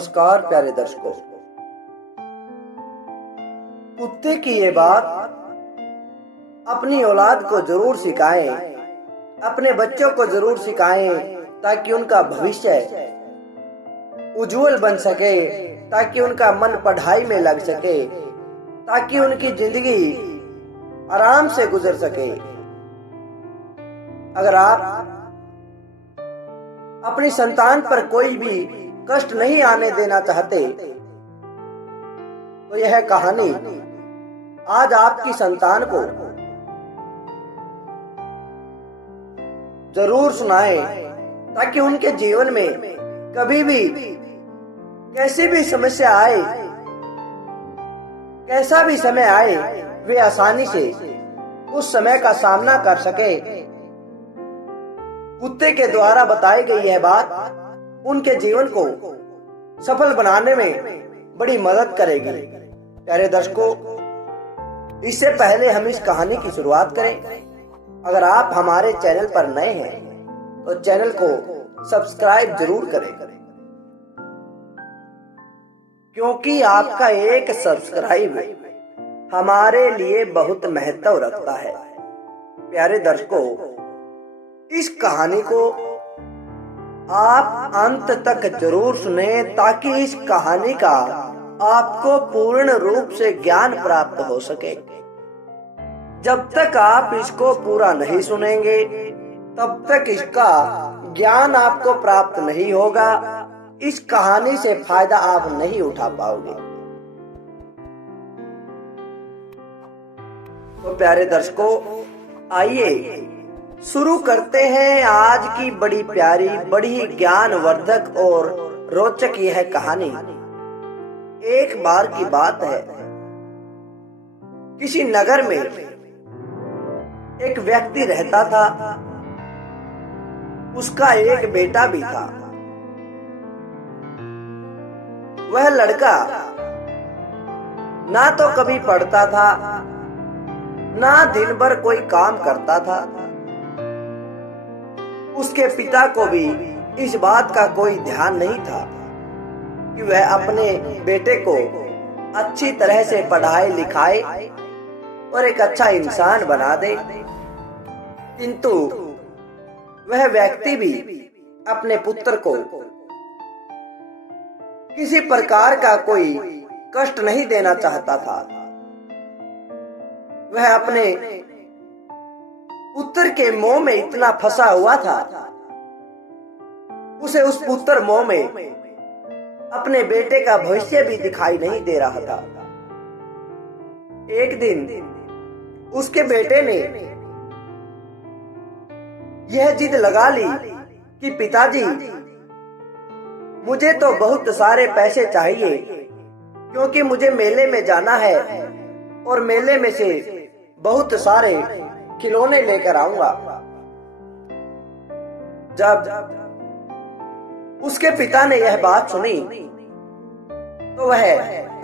नमस्कार प्यारे दर्शकों। कुत्ते की ये बात अपनी औलाद को जरूर सिखाएं, अपने बच्चों को जरूर सिखाएं ताकि उनका भविष्य उज्जवल बन सके, ताकि उनका मन पढ़ाई में लग सके, ताकि उनकी जिंदगी आराम से गुजर सके। अगर आप अपनी संतान पर कोई भी कष्ट नहीं आने देना चाहते तो यह कहानी आज आपकी संतान को जरूर सुनाएं, ताकि उनके जीवन में कभी भी कैसी भी समस्या आए, कैसा भी समय आए, वे आसानी से उस समय का सामना कर सके। कुत्ते के द्वारा बताई गई यह बात उनके जीवन को सफल बनाने में बड़ी मदद करेगी। प्यारे दर्शकों, इससे पहले हम इस कहानी की शुरुआत करें, अगर आप हमारे चैनल पर नए हैं तो चैनल को सब्सक्राइब जरूर करें, क्योंकि आपका एक सब्सक्राइब हमारे लिए बहुत महत्व रखता है। प्यारे दर्शकों, इस कहानी को आप अंत तक जरूर सुने, ताकि इस कहानी का आपको पूर्ण रूप से ज्ञान प्राप्त हो सके। जब तक आप इसको पूरा नहीं सुनेंगे तब तक इसका ज्ञान आपको प्राप्त नहीं होगा, इस कहानी से फायदा आप नहीं उठा पाओगे। तो प्यारे दर्शकों, आइए शुरू करते हैं आज की बड़ी प्यारी, बड़ी ज्ञानवर्धक और रोचक यह कहानी। एक बार की बात है, किसी नगर में एक व्यक्ति रहता था। उसका एक बेटा भी था। वह लड़का ना तो कभी पढ़ता था, ना दिन भर कोई काम करता था। उसके पिता को भी इस बात का कोई ध्यान नहीं था कि वह अपने बेटे को अच्छी तरह से पढ़ाए लिखाए और एक अच्छा इंसान बना दे। किंतु वह व्यक्ति भी अपने पुत्र को किसी प्रकार का कोई कष्ट नहीं देना चाहता था। वह अपने पुत्र के मोह में इतना फंसा हुआ था, उसे उस पुत्र मोह में अपने बेटे का भविष्य भी दिखाई नहीं दे रहा था। एक दिन उसके बेटे ने यह जिद लगा ली कि पिताजी, मुझे तो बहुत सारे पैसे चाहिए, क्योंकि मुझे मेले में जाना है और मेले में से बहुत सारे खिलौने लेकर आऊंगा। जब उसके पिता ने यह बात सुनी तो वह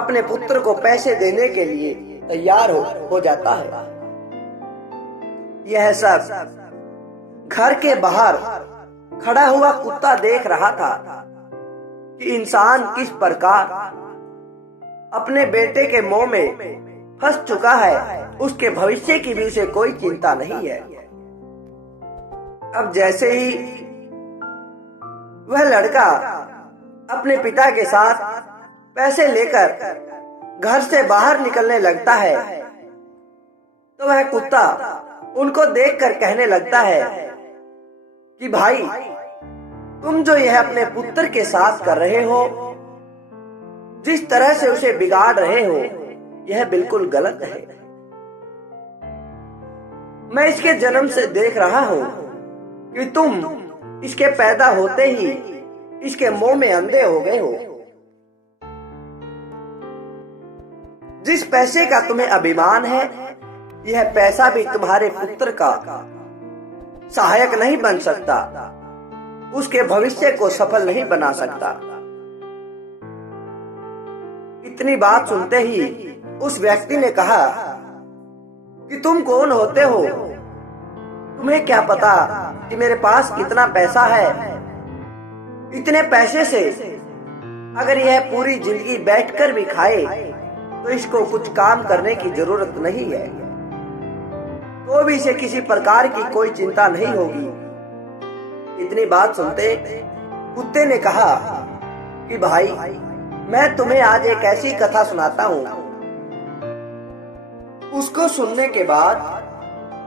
अपने पुत्र को पैसे देने के लिए तैयार हो जाता है। यह सब घर के बाहर खड़ा हुआ कुत्ता देख रहा था कि इंसान किस प्रकार अपने बेटे के मोह में फंस चुका है। उसके भविष्य की भी उसे कोई चिंता नहीं है। अब जैसे ही वह लड़का अपने पिता के साथ पैसे लेकर घर से बाहर निकलने लगता है तो वह कुत्ता उनको देखकर कहने लगता है कि भाई, तुम जो यह अपने पुत्र के साथ कर रहे हो, जिस तरह से उसे बिगाड़ रहे हो, यह बिल्कुल गलत है। मैं इसके जन्म से देख रहा हूं कि तुम इसके पैदा होते ही इसके मुंह में अंधे हो गए हो। जिस पैसे का तुम्हें अभिमान है, यह पैसा भी तुम्हारे पुत्र का सहायक नहीं बन सकता, उसके भविष्य को सफल नहीं बना सकता। इतनी बात सुनते ही उस व्यक्ति ने कहा कि तुम कौन होते हो? तुम्हें क्या पता कि मेरे पास कितना पैसा है? इतने पैसे से अगर यह पूरी जिंदगी बैठकर भी खाए तो इसको कुछ काम करने की जरूरत नहीं है, तो भी इसे किसी प्रकार की कोई चिंता नहीं होगी। इतनी बात सुनते कुत्ते ने कहा कि भाई, मैं तुम्हें आज एक ऐसी कथा सुनाता हूँ। उसको सुनने के बाद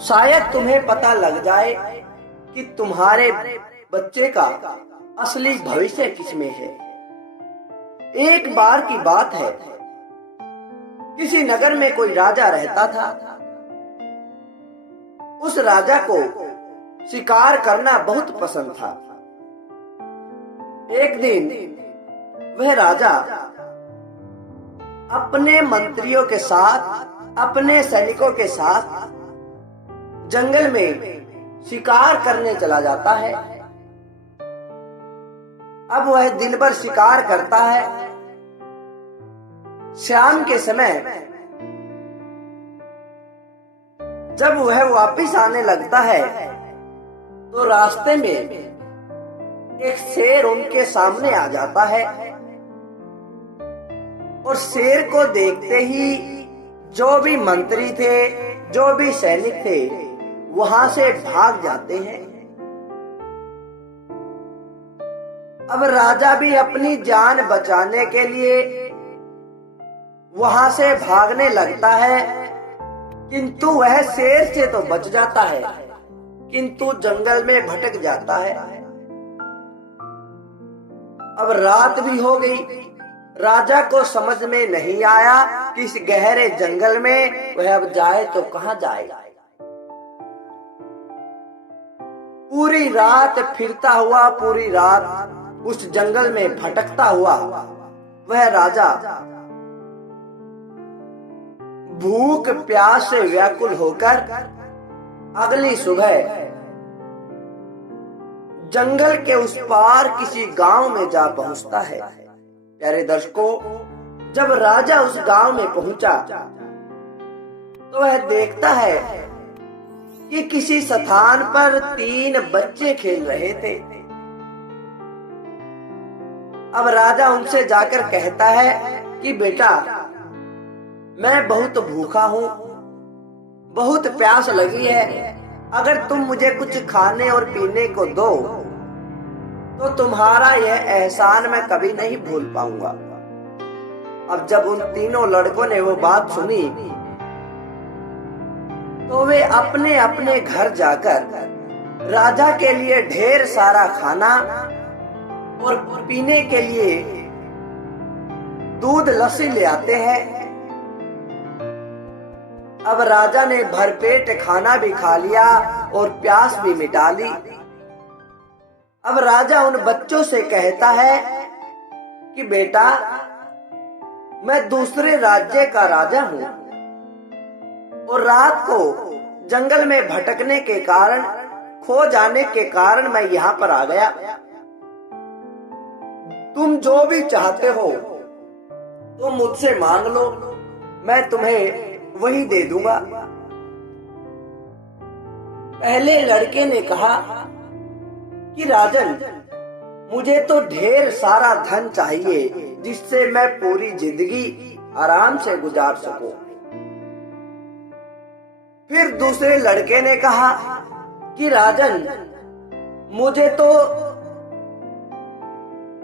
शायद तुम्हें पता लग जाए कि तुम्हारे बच्चे का असली भविष्य किसमें है। एक बार की बात है, किसी नगर में कोई राजा रहता था। उस राजा को शिकार करना बहुत पसंद था। एक दिन वह राजा अपने मंत्रियों के साथ, अपने सैनिकों के साथ जंगल में शिकार करने चला जाता है। अब वह दिन भर शिकार करता है। शाम के समय जब वह वापस आने लगता है तो रास्ते में एक शेर उनके सामने आ जाता है और शेर को देखते ही जो भी मंत्री थे, जो भी सैनिक थे, वहां से भाग जाते हैं। अब राजा भी अपनी जान बचाने के लिए वहां से भागने लगता है, किंतु वह शेर से तो बच जाता है, किंतु जंगल में भटक जाता है। अब रात भी हो गई। राजा को समझ में नहीं आया कि इस गहरे जंगल में वह अब जाए तो कहां जाएगा। पूरी रात फिरता हुआ, पूरी रात उस जंगल में भटकता हुआ वह राजा भूख प्यास से व्याकुल होकर अगली सुबह जंगल के उस पार किसी गांव में जा पहुंचता है। प्यारे दर्शकों, जब राजा उस गांव में पहुंचा तो वह देखता है कि किसी स्थान पर 3 बच्चे खेल रहे थे। अब राजा उनसे जाकर कहता है कि बेटा, मैं बहुत भूखा हूँ, बहुत प्यास लगी है। अगर तुम मुझे कुछ खाने और पीने को दो तो तुम्हारा यह एहसान मैं कभी नहीं भूल पाऊंगा। अब जब उन तीनों लड़कों ने वो बात सुनी तो वे अपने अपने घर जाकर राजा के लिए ढेर सारा खाना और पीने के लिए दूध लस्सी ले आते हैं। अब राजा ने भरपेट खाना भी खा लिया और प्यास भी मिटा ली। अब राजा उन बच्चों से कहता है कि बेटा, मैं दूसरे राज्य का राजा हूँ और रात को जंगल में भटकने के कारण, खो जाने के कारण मैं यहाँ पर आ गया। तुम जो भी चाहते हो तुम मुझसे मांग लो, मैं तुम्हें वही दे दूंगा। पहले लड़के ने कहा कि राजन, मुझे तो ढेर सारा धन चाहिए जिससे मैं पूरी जिंदगी आराम से गुजार सकूं। फिर दूसरे लड़के ने कहा कि राजन, मुझे तो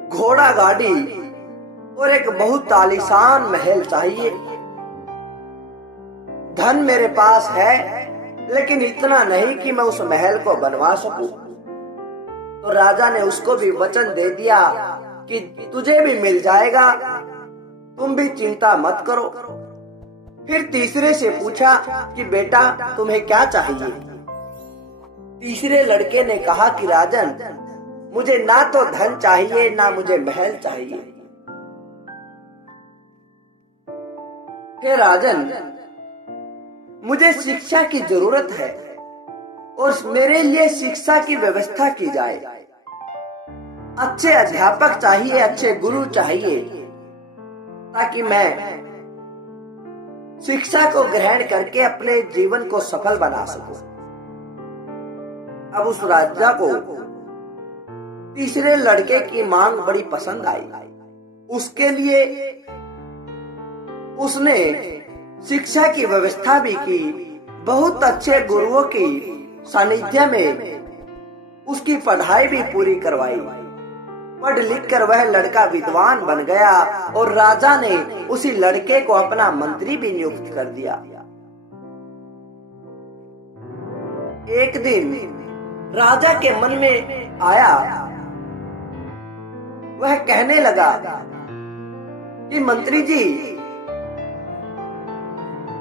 घोड़ा गाड़ी और एक बहुत आलीशान महल चाहिए। धन मेरे पास है लेकिन इतना नहीं कि मैं उस महल को बनवा सकूं। तो राजा ने उसको भी वचन दे दिया कि तुझे भी मिल जाएगा, तुम भी चिंता मत करो। फिर तीसरे से पूछा कि बेटा, तुम्हें क्या चाहिए। तीसरे लड़के ने कहा कि राजन, मुझे ना तो धन चाहिए ना मुझे महल चाहिए। हे राजन, मुझे शिक्षा की जरूरत है और मेरे लिए शिक्षा की व्यवस्था की जाए। अच्छे अध्यापक चाहिए, अच्छे गुरु चाहिए, ताकि मैं शिक्षा को ग्रहण करके अपने जीवन को सफल बना सकूं। अब उस राजा को तीसरे लड़के की मांग बड़ी पसंद आई। उसके लिए उसने शिक्षा की व्यवस्था भी की। बहुत अच्छे गुरुओं की सानिध्य में उसकी पढ़ाई भी पूरी करवाई। पढ़ लिख कर वह लड़का विद्वान बन गया और राजा ने उसी लड़के को अपना मंत्री भी नियुक्त कर दिया। एक दिन राजा के मन में आया, वह कहने लगा कि मंत्री जी,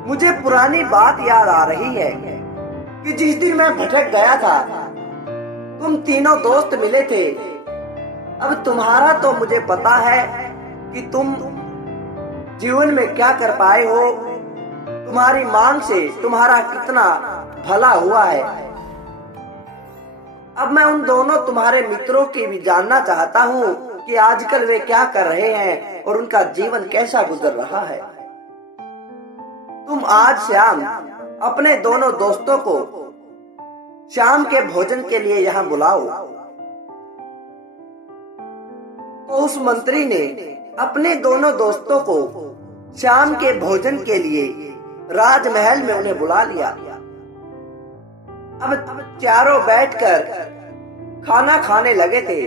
मुझे पुरानी बात याद आ रही है कि जिस दिन मैं भटक गया था तुम तीनों दोस्त मिले थे। अब तुम्हारा तो मुझे पता है कि तुम जीवन में क्या कर पाए हो, तुम्हारी मांग से तुम्हारा कितना भला हुआ है। अब मैं उन दोनों तुम्हारे मित्रों की भी जानना चाहता हूँ कि आजकल वे क्या कर रहे हैं और उनका जीवन कैसा गुजर रहा है। तुम आज शाम अपने दोनों दोस्तों को शाम के भोजन के लिए यहाँ बुलाओ। तो उस मंत्री ने अपने दोनों दोस्तों को शाम के भोजन के लिए राजमहल में उन्हें बुला लिया। अब चारों बैठकर खाना खाने लगे थे।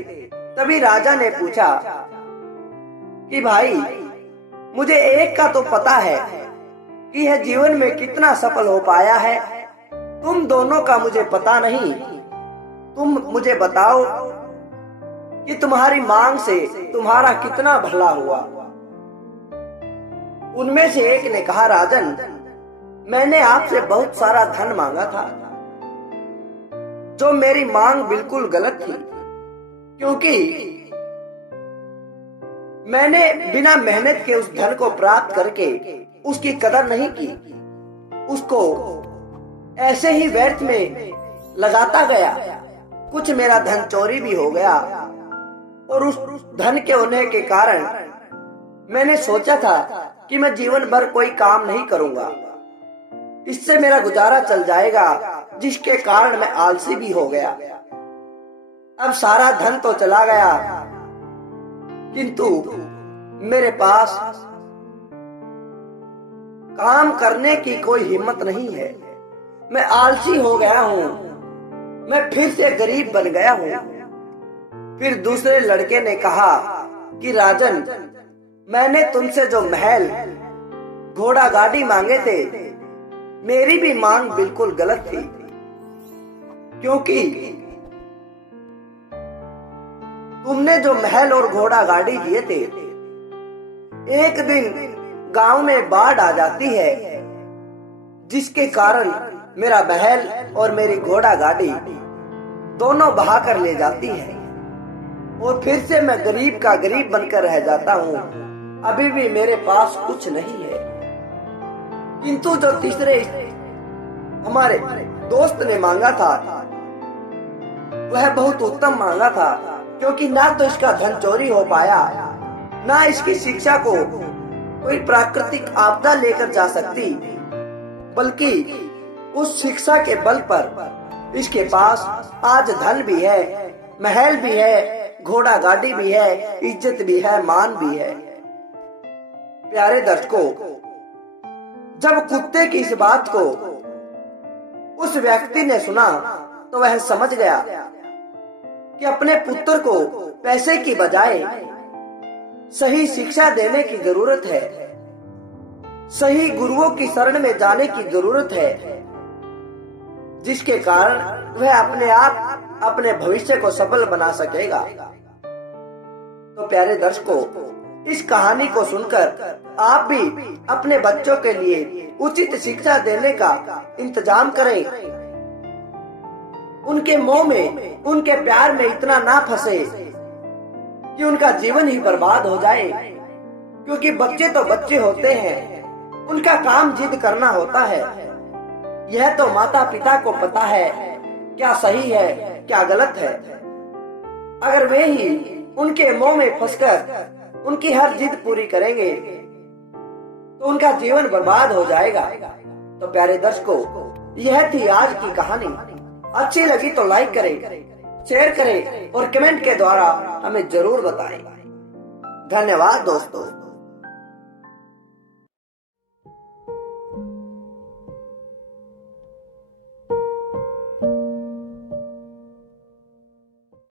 तभी राजा ने पूछा कि भाई, मुझे एक का तो पता है कि यह जीवन में कितना सफल हो पाया है, तुम दोनों का मुझे पता नहीं। तुम मुझे बताओ कि तुम्हारी मांग से तुम्हारा कितना भला हुआ। उनमें से एक ने कहा, राजन, मैंने आपसे बहुत सारा धन मांगा था, जो मेरी मांग बिल्कुल गलत थी, क्योंकि मैंने बिना मेहनत के उस धन को प्राप्त करके उसकी कदर नहीं की। उसको ऐसे ही व्यर्थ में लगाता गया। कुछ मेरा धन चोरी भी हो गया और उस धन के होने के कारण मैंने सोचा था कि मैं जीवन भर कोई काम नहीं करूंगा, इससे मेरा गुजारा चल जाएगा, जिसके कारण मैं आलसी भी हो गया। अब सारा धन तो चला गया, किंतु मेरे पास काम करने की कोई हिम्मत नहीं है। मैं आलसी हो गया हूँ, मैं फिर से गरीब बन गया हूँ। फिर दूसरे लड़के ने कहा कि राजन, मैंने तुमसे जो महल, घोड़ा, गाड़ी मांगे थे, मेरी भी मांग बिल्कुल गलत थी, क्योंकि तुमने जो महल और घोड़ा गाड़ी दिए थे, एक दिन गांव में बाढ़ आ जाती है, जिसके कारण मेरा महल और मेरी घोड़ा गाड़ी दोनों बहा कर ले जाती है और फिर से मैं गरीब का गरीब बनकर रह जाता हूँ। अभी भी मेरे पास कुछ नहीं है। किंतु जो तीसरे हमारे दोस्त ने मांगा था, वह बहुत उत्तम मांगा था, क्योंकि ना तो इसका धन चोरी हो पाया, ना इसकी शिक्षा को कोई प्राकृतिक आपदा लेकर जा सकती, बल्कि उस शिक्षा के बल पर इसके पास आज धन भी है, महल भी है, घोड़ा गाड़ी भी है, इज्जत भी है, मान भी है। प्यारे दर्शकों, जब कुत्ते की इस बात को उस व्यक्ति ने सुना तो वह समझ गया कि अपने पुत्र को पैसे की बजाय सही शिक्षा देने की जरूरत है, सही गुरुओं की शरण में जाने की जरूरत है, जिसके कारण वह अपने आप अपने भविष्य को सफल बना सकेगा। तो प्यारे दर्शकों, इस कहानी को सुनकर आप भी अपने बच्चों के लिए उचित शिक्षा देने का इंतजाम करें। उनके मोह में, उनके प्यार में इतना ना फंसे कि उनका जीवन ही बर्बाद हो जाए, क्योंकि बच्चे तो बच्चे होते हैं, उनका काम जिद करना होता है। यह तो माता पिता को पता है क्या सही है, क्या गलत है। अगर वे ही उनके मोह में फंसकर उनकी हर जिद पूरी करेंगे तो उनका जीवन बर्बाद हो जाएगा। तो प्यारे दर्शकों, यह थी आज की कहानी। अच्छी लगी तो लाइक करें, शेयर करें और कमेंट के द्वारा हमें जरूर बताएं। धन्यवाद दोस्तों।